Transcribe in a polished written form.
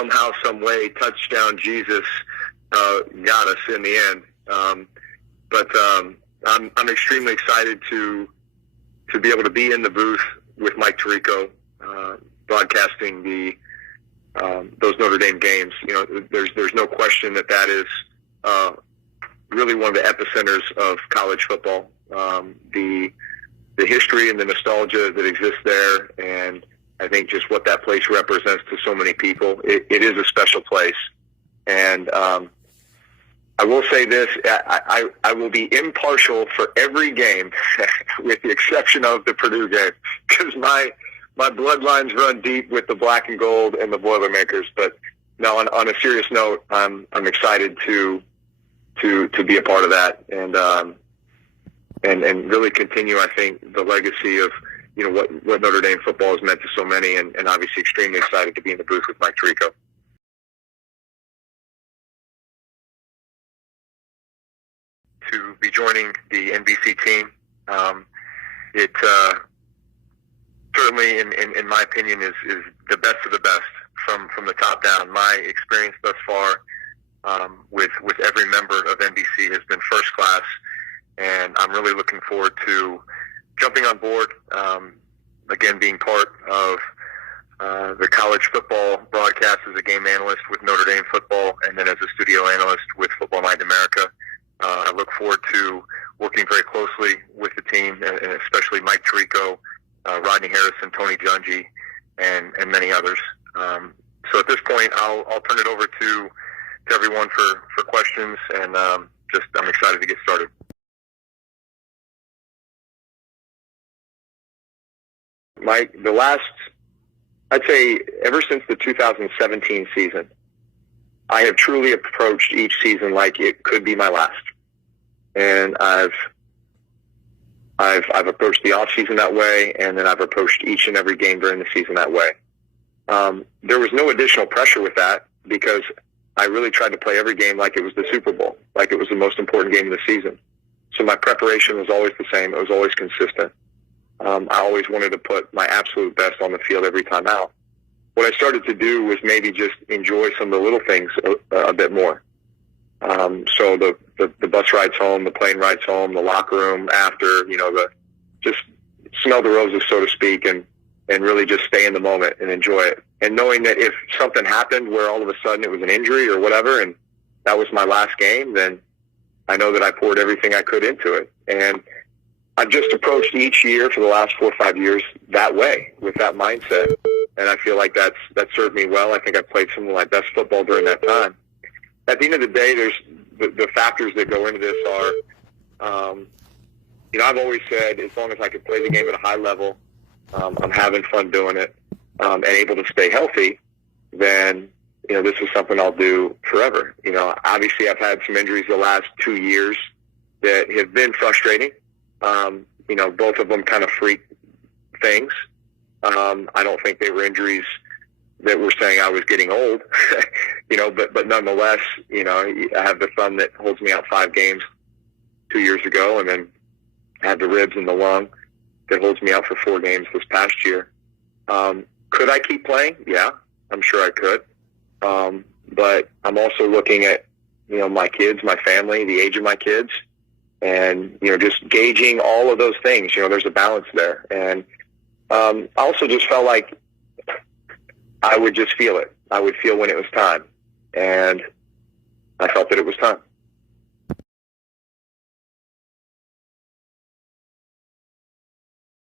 somehow, some way, touchdown Jesus got us in the end. But I'm extremely excited to be able to be in the booth with Mike Tirico, broadcasting those Notre Dame games. You know, there's no question that is really one of the epicenters of college football. The history and the nostalgia that exists there, and I think just what that place represents to so many people. It is a special place. And I will say this, I will be impartial for every game, with the exception of the Purdue game, because my bloodlines run deep with the black and gold and the Boilermakers. But no, on a serious note, I'm excited to be a part of that, and really continue, I think, the legacy of, you know, what Notre Dame football has meant to so many, and obviously extremely excited to be in the booth with Mike Tirico. To be joining the NBC team, it certainly, in my opinion, is the best of the best from the top down. My experience thus far with every member of NBC has been first class, and I'm really looking forward to jumping on board, again, being part of the college football broadcast as a game analyst with Notre Dame football, and then as a studio analyst with Football Night in America. I look forward to working very closely with the team, and especially Mike Tirico, Rodney Harrison, Tony Dungy, and many others. So at this point, I'll turn it over to everyone for questions, and I'm excited to get started. Mike, I'd say ever since the 2017 season, I have truly approached each season like it could be my last. And I've approached the off season that way, and then I've approached each and every game during the season that way. There was no additional pressure with that, because I really tried to play every game like it was the Super Bowl, like it was the most important game of the season. So my preparation was always the same. It was always consistent. I always wanted to put my absolute best on the field every time out. What I started to do was maybe just enjoy some of the little things a bit more. So the bus rides home, the plane rides home, the locker room after, you know, just smell the roses, so to speak, and really just stay in the moment and enjoy it. And knowing that if something happened where all of a sudden it was an injury or whatever, and that was my last game, then I know that I poured everything I could into it. And I've just approached each year for the last 4 or 5 years that way, with that mindset. And I feel like that served me well. I think I played some of my best football during that time. At the end of the day, there's the factors that go into this are, you know, I've always said, as long as I can play the game at a high level, I'm having fun doing it, and able to stay healthy, then, you know, this is something I'll do forever. You know, obviously I've had some injuries the last 2 years that have been frustrating. You know, both of them kind of freak things. I don't think they were injuries that were saying I was getting old, you know, but nonetheless, you know, I have the thumb that holds me out 5 games 2 years ago, and then I have the ribs and the lung that holds me out for 4 games this past year. Could I keep playing? Yeah, I'm sure I could. But I'm also looking at, you know, my kids, my family, the age of my kids, and, you know, just gauging all of those things. You know, there's a balance there. And I also just felt like I would just feel it. I would feel when it was time. And